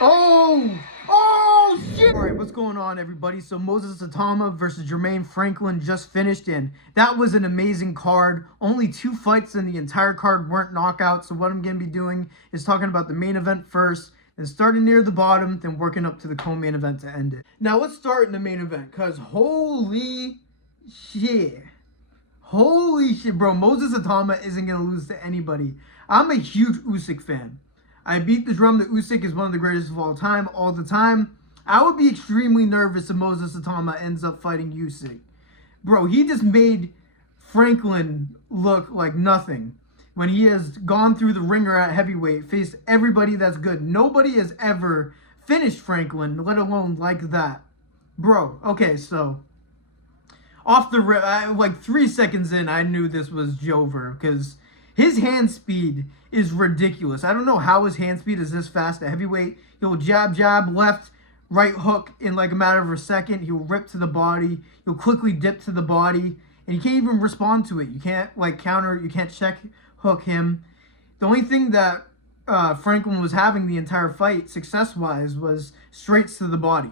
Oh! Oh, shit! Alright, what's going on, everybody? So, Moses Itauma versus Jermaine Franklin just finished, and that was an amazing card. Only 2 fights in the entire card weren't knockouts, so what I'm going to be doing is talking about the main event first, and starting near the bottom, then working up to the co-main event to end it. Now, let's start in the main event, because holy shit. Holy shit, bro. Moses Itauma isn't going to lose to anybody. I'm a huge Usyk fan. I beat the drum that Usyk is one of the greatest of all the time. I would be extremely nervous if Moses Itauma ends up fighting Usyk. Bro, he just made Franklin look like nothing. When he has gone through the ringer at heavyweight, faced everybody that's good. Nobody has ever finished Franklin, let alone like that. Bro, okay, so off the rip, like 3 seconds in, I knew this was Jover, because his hand speed is ridiculous. I don't know how his hand speed is this fast at heavyweight. He'll jab, jab, left, right hook in like a matter of a second. He'll rip to the body. He'll quickly dip to the body. And you can't even respond to it. You can't like counter. You can't check hook him. The only thing that Franklin was having the entire fight success-wise was straights to the body.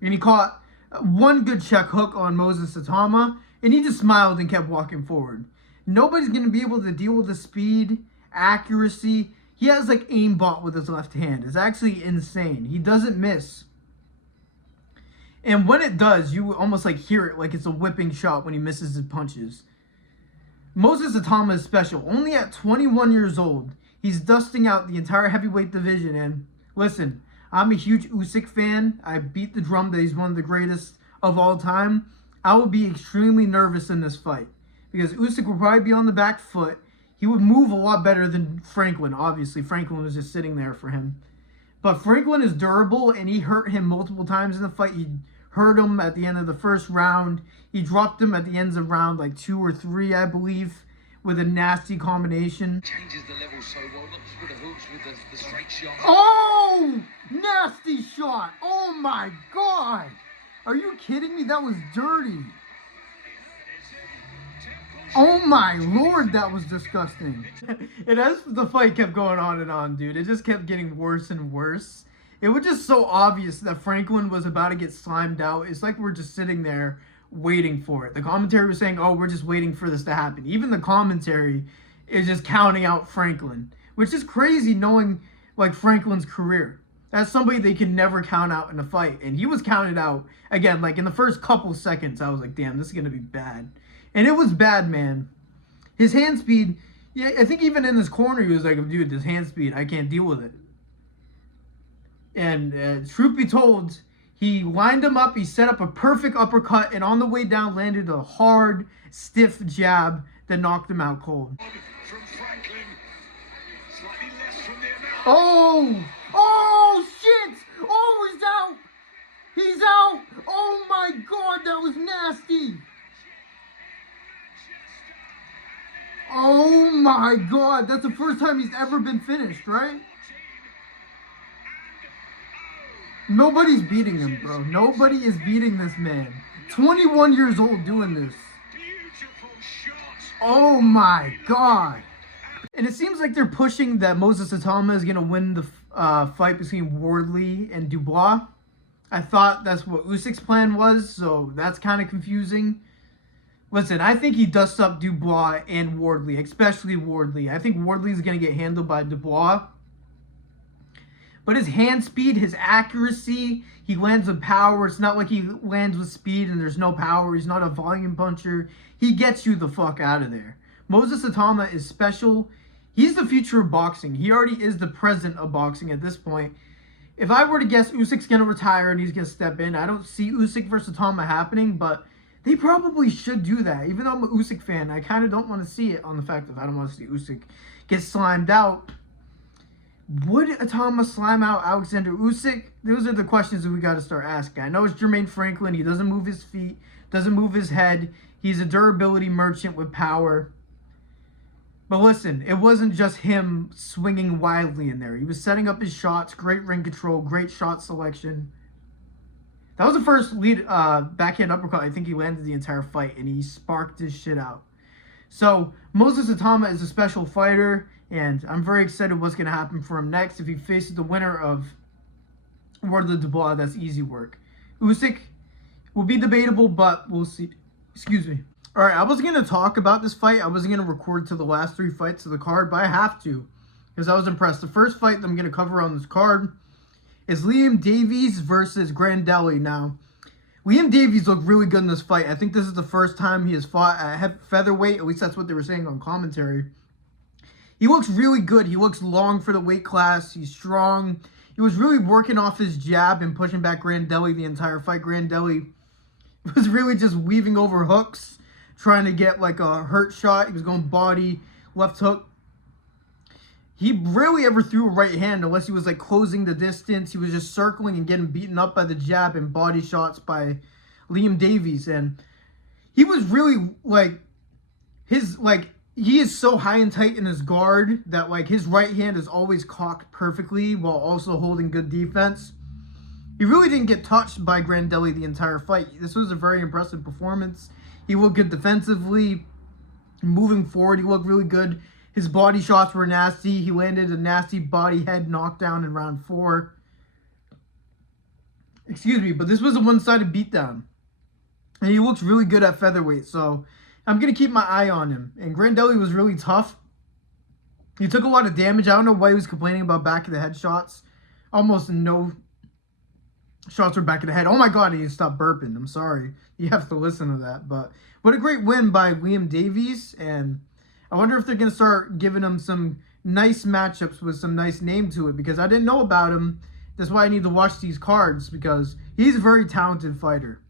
And he caught one good check hook on Moses Itauma. And he just smiled and kept walking forward. Nobody's going to be able to deal with the speed, accuracy. He has like aimbot with his left hand. It's actually insane. He doesn't miss. And when it does, you almost like hear it like it's a whipping shot when he misses his punches. Moses Itauma is special. Only at 21 years old, he's dusting out the entire heavyweight division. And listen, I'm a huge Usyk fan. I beat the drum that he's one of the greatest of all time. I will be extremely nervous in this fight, because Usyk will probably be on the back foot. He would move a lot better than Franklin, obviously. Franklin was just sitting there for him. But Franklin is durable, and he hurt him multiple times in the fight. He hurt him at the end of the first round. He dropped him at the ends of round like 2 or 3, I believe, with a nasty combination. Changes the level so well, not just with the hooks, with the straight shot. Oh! Nasty shot! Oh my god! Are you kidding me? That was dirty. Oh my lord, that was disgusting. And as the fight kept going on and on, dude, it just kept getting worse and worse. It was just so obvious that Franklin was about to get slimed out. It's like we're just sitting there waiting for it. The commentary was saying, oh, we're just waiting for this to happen. Even the commentary is just counting out Franklin, which is crazy knowing like Franklin's career. That's somebody they can never count out in a fight. And he was counted out, again, like in the first couple seconds. I was like, damn, this is going to be bad. And it was bad, man. His hand speed, yeah, I think even in his corner, he was like, dude, this hand speed, I can't deal with it. And truth be told, he lined him up, he set up a perfect uppercut, and on the way down landed a hard, stiff jab that knocked him out cold. Oh! Oh, shit! Oh, he's out! He's out! Oh my god, that was nasty! Oh my god, that's the first time he's ever been finished, right? Nobody's beating him, bro. Nobody is beating this man. 21 years old doing this. Oh my god. And it seems like they're pushing that Moses Itauma is going to win the fight between Wardley and Dubois. I thought that's what Usyk's plan was, so that's kind of confusing. Listen, I think he dusts up Dubois and Wardley, especially Wardley. I think Wardley is going to get handled by Dubois. But his hand speed, his accuracy, he lands with power. It's not like he lands with speed and there's no power. He's not a volume puncher. He gets you the fuck out of there. Moses Itauma is special. He's the future of boxing. He already is the present of boxing at this point. If I were to guess Usyk's going to retire and he's going to step in, I don't see Usyk versus Itauma happening, but they probably should do that. Even though I'm an Usyk fan, I kind of don't want to see it on the fact that I don't want to see Usyk get slimed out. Would Itauma slime out Alexander Usyk? Those are the questions that we got to start asking. I know it's Jermaine Franklin. He doesn't move his feet, doesn't move his head. He's a durability merchant with power. But listen, it wasn't just him swinging wildly in there. He was setting up his shots, great ring control, great shot selection. That was the first lead backhand uppercut I think he landed the entire fight, and he sparked his shit out. So Moses Itauma is a special fighter, And I'm very excited what's going to happen for him next if he faces the winner of Wardley Dubois. That's easy work. Usyk will be debatable, but we'll see. Excuse me. All right, I was going to talk about this fight. I wasn't going to record to the last 3 fights of the card, but I have to because I was impressed. The first fight that I'm going to cover on this card is Liam Davies versus Grandelli. Now, Liam Davies looked really good in this fight. I think this is the first time he has fought at featherweight. At least that's what they were saying on commentary. He looks really good. He looks long for the weight class. He's strong. He was really working off his jab and pushing back Grandelli the entire fight. Grandelli was really just weaving over hooks, trying to get like a hurt shot. He was going body, left hook. He rarely ever threw a right hand unless he was like closing the distance. He was just circling and getting beaten up by the jab and body shots by Liam Davies. And he was really like, he is so high and tight in his guard that like his right hand is always cocked perfectly while also holding good defense. He really didn't get touched by Grandelli the entire fight. This was a very impressive performance. He looked good defensively. Moving forward, he looked really good. His body shots were nasty. He landed a nasty body head knockdown in round 4. Excuse me, but this was a one-sided beatdown. And he looks really good at featherweight, so I'm going to keep my eye on him. And Grandelli was really tough. He took a lot of damage. I don't know why he was complaining about back of the head shots. Almost no shots were back of the head. Oh my God, he stopped burping. I'm sorry. You have to listen to that. But what a great win by Liam Davies. And I wonder if they're going to start giving him some nice matchups with some nice name to it. Because I didn't know about him. That's why I need to watch these cards. Because he's a very talented fighter.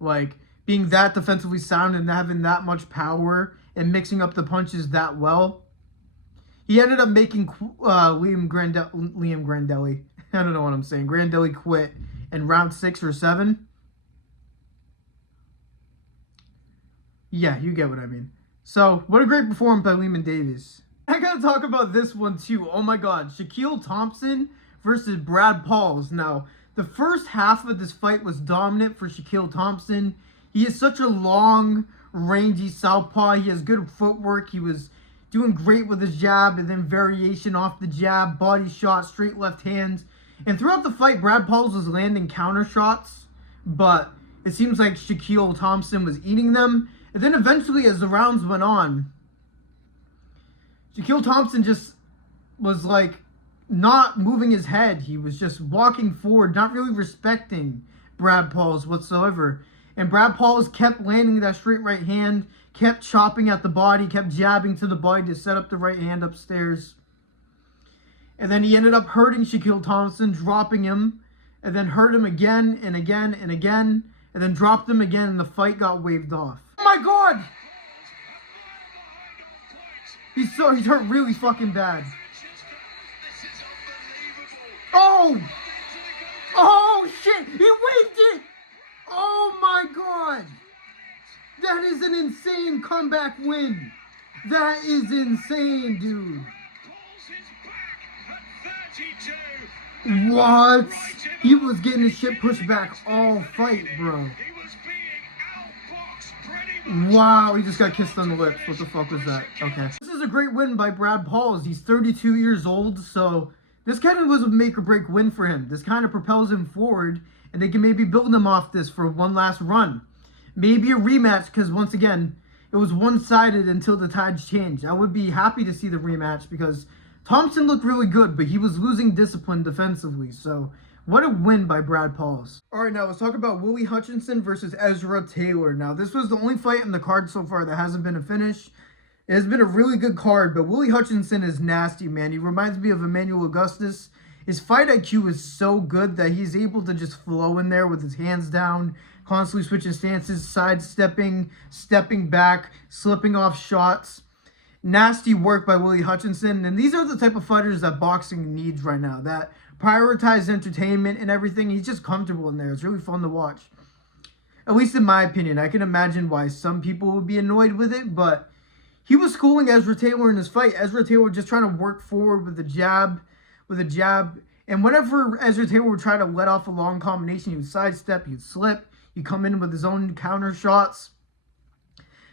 Like, being that defensively sound and having that much power and mixing up the punches that well. He ended up making Liam Grandelli. I don't know what I'm saying. Grandelli quit in round 6 or 7. Yeah, you get what I mean. So, what a great performance by Liam Davies. I gotta talk about this one too. Oh my God. Shaquille Thompson versus Brad Pauls. Now, the first half of this fight was dominant for Shaquille Thompson. He is such a long, rangy southpaw. He has good footwork. He was doing great with his jab and then variation off the jab, body shot, straight left hands. And throughout the fight, Brad Pauls was landing counter shots, but it seems like Shaquille Thompson was eating them. And then eventually, as the rounds went on, Shaquille Thompson just was like not moving his head. He was just walking forward, not really respecting Brad Pauls whatsoever. And Brad Pauls kept landing that straight right hand, kept chopping at the body, kept jabbing to the body to set up the right hand upstairs. And then he ended up hurting Shaquille Thompson, dropping him, and then hurt him again and again and again, and then dropped him again, and the fight got waved off. Oh my God! He's hurt really fucking bad. Oh! Oh shit! He waved it! Oh my God! That is an insane comeback win. That is insane, dude. What? He was getting his shit pushed back all fight, bro. Wow, he just got kissed on the lips. What the fuck was that? Okay. This is a great win by Brad Pauls. He's 32 years old, so this kind of was a make or break win for him. This kind of propels him forward, and they can maybe build him off this for one last run. Maybe a rematch, because once again, it was one-sided until the tides changed. I would be happy to see the rematch because Thompson looked really good, but he was losing discipline defensively. So, what a win by Brad Pauls. All right, now let's talk about Willie Hutchinson versus Ezra Taylor. Now, this was the only fight in the card so far that hasn't been a finish. It has been a really good card, but Willie Hutchinson is nasty, man. He reminds me of Emmanuel Augustus. His fight IQ is so good that he's able to just flow in there with his hands down, constantly switching stances, sidestepping, stepping back, slipping off shots. Nasty work by Willie Hutchinson. And these are the type of fighters that boxing needs right now, that prioritize entertainment and everything. He's just comfortable in there. It's really fun to watch. At least in my opinion. I can imagine why some people would be annoyed with it, but he was schooling Ezra Taylor in his fight. Ezra Taylor just trying to work forward with a jab. And whenever Ezra Taylor would try to let off a long combination, he would sidestep, he'd slip, he'd come in with his own counter shots.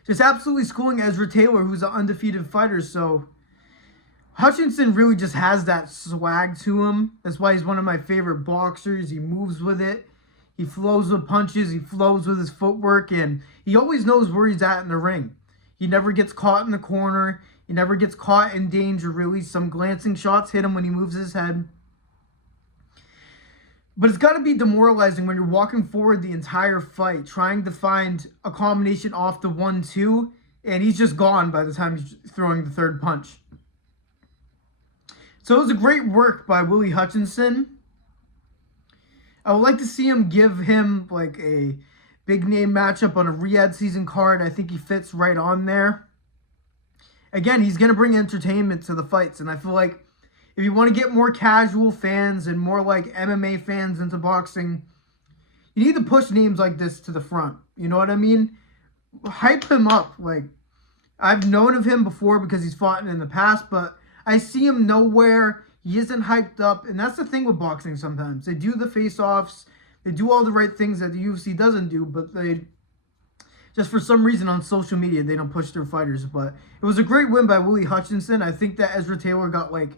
Just absolutely schooling Ezra Taylor, who's an undefeated fighter. So Hutchinson really just has that swag to him. That's why he's one of my favorite boxers. He moves with it. He flows with punches. He flows with his footwork. And he always knows where he's at in the ring. He never gets caught in the corner. He never gets caught in danger, really. Some glancing shots hit him when he moves his head. But it's got to be demoralizing when you're walking forward the entire fight, trying to find a combination off the 1-2, and he's just gone by the time he's throwing the third punch. So it was a great work by Willie Hutchinson. I would like to see him give him like a big name matchup on a Riyadh season card. I think he fits right on there. Again, he's going to bring entertainment to the fights, and I feel like if you want to get more casual fans and more like MMA fans into boxing, you need to push names like this to the front. You know what I mean? Hype him up. Like, I've known of him before because he's fought in the past, but I see him nowhere. He isn't hyped up, and that's the thing with boxing sometimes. They do the face-offs. They do all the right things that the UFC doesn't do, but they just for some reason on social media, they don't push their fighters. But it was a great win by Willie Hutchinson. I think that Ezra Taylor got like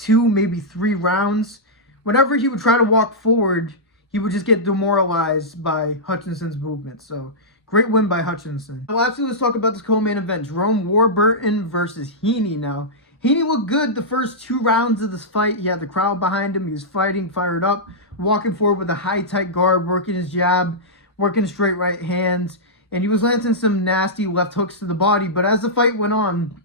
2, maybe 3 rounds. Whenever he would try to walk forward, he would just get demoralized by Hutchinson's movement. So, great win by Hutchinson. Lastly, let's talk about this co-main event. Jerome Warburton versus Heaney. Now, Heaney looked good the first 2 rounds of this fight. He had the crowd behind him. He was fighting, fired up, walking forward with a high, tight guard, working his jab, working straight right hands. And he was landing some nasty left hooks to the body. But as the fight went on,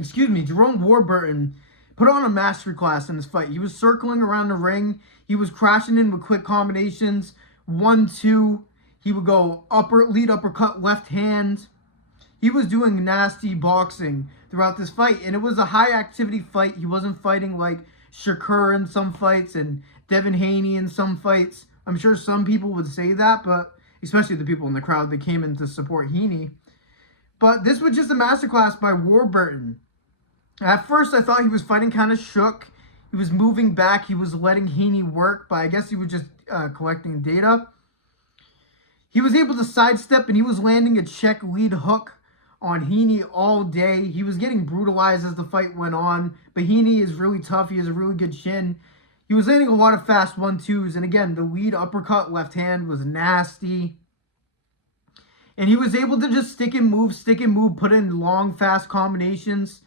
Jerome Warburton put on a masterclass in this fight. He was circling around the ring. He was crashing in with quick combinations. 1-2. He would go lead uppercut, left hand. He was doing nasty boxing throughout this fight. And it was a high activity fight. He wasn't fighting like Shakur in some fights and Devin Haney in some fights. I'm sure some people would say that, but especially the people in the crowd that came in to support Heaney. But this was just a masterclass by Warburton. At first, I thought he was fighting kind of shook. He was moving back. He was letting Heaney work, but I guess he was just collecting data. He was able to sidestep, and he was landing a check lead hook on Heaney all day. He was getting brutalized as the fight went on, but Heaney is really tough. He has a really good chin. He was landing a lot of fast 1-2s, and again, the lead uppercut left hand was nasty. And he was able to just stick and move, put in long, fast combinations.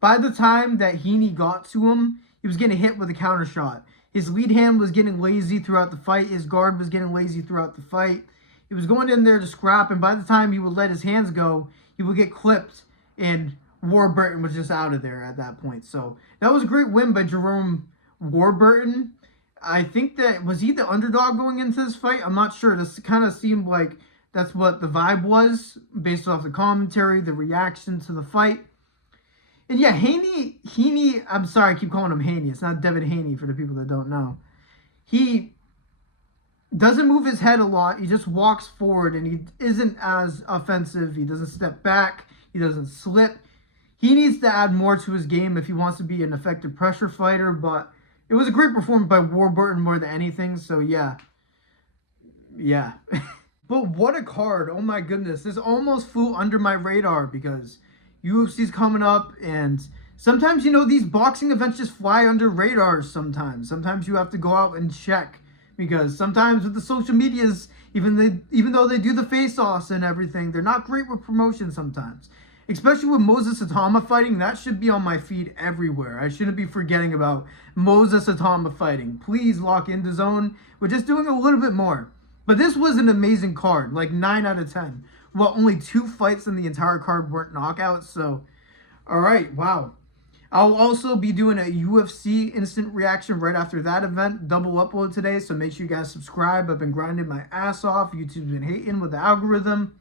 By the time that Heaney got to him, he was getting hit with a counter shot. His lead hand was getting lazy throughout the fight. His guard was getting lazy throughout the fight. He was going in there to scrap, and by the time he would let his hands go, he would get clipped, and Warburton was just out of there at that point. So that was a great win by Jerome Warburton. I think that, was he the underdog going into this fight? I'm not sure. This kind of seemed like that's what the vibe was based off the commentary, the reaction to the fight. And yeah, Heaney, I'm sorry, I keep calling him Haney. It's not Devin Haney for the people that don't know. He doesn't move his head a lot. He just walks forward, and he isn't as offensive. He doesn't step back. He doesn't slip. He needs to add more to his game if he wants to be an effective pressure fighter, but it was a great performance by Warburton more than anything, so yeah. Yeah. But what a card. Oh my goodness. This almost flew under my radar because UFC's coming up, and sometimes, you know, these boxing events just fly under radars sometimes. Sometimes you have to go out and check because sometimes with the social medias, even though they do the face-offs and everything, they're not great with promotion sometimes. Especially with Moses Itauma fighting, that should be on my feed everywhere. I shouldn't be forgetting about Moses Itauma fighting. Please lock in the zone. We're just doing a little bit more. But this was an amazing card, like 9 out of 10. Well, only 2 fights in the entire card weren't knockouts, so all right, wow. I'll also be doing a UFC instant reaction right after that event, double upload today, so make sure you guys subscribe. I've been grinding my ass off. YouTube's been hating with the algorithm.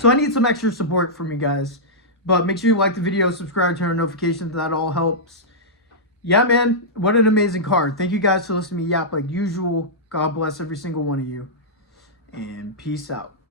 So I need some extra support from you guys. But make sure you like the video, subscribe, turn on notifications. That all helps. Yeah, man. What an amazing card. Thank you guys for listening to me yap like usual. God bless every single one of you. And peace out.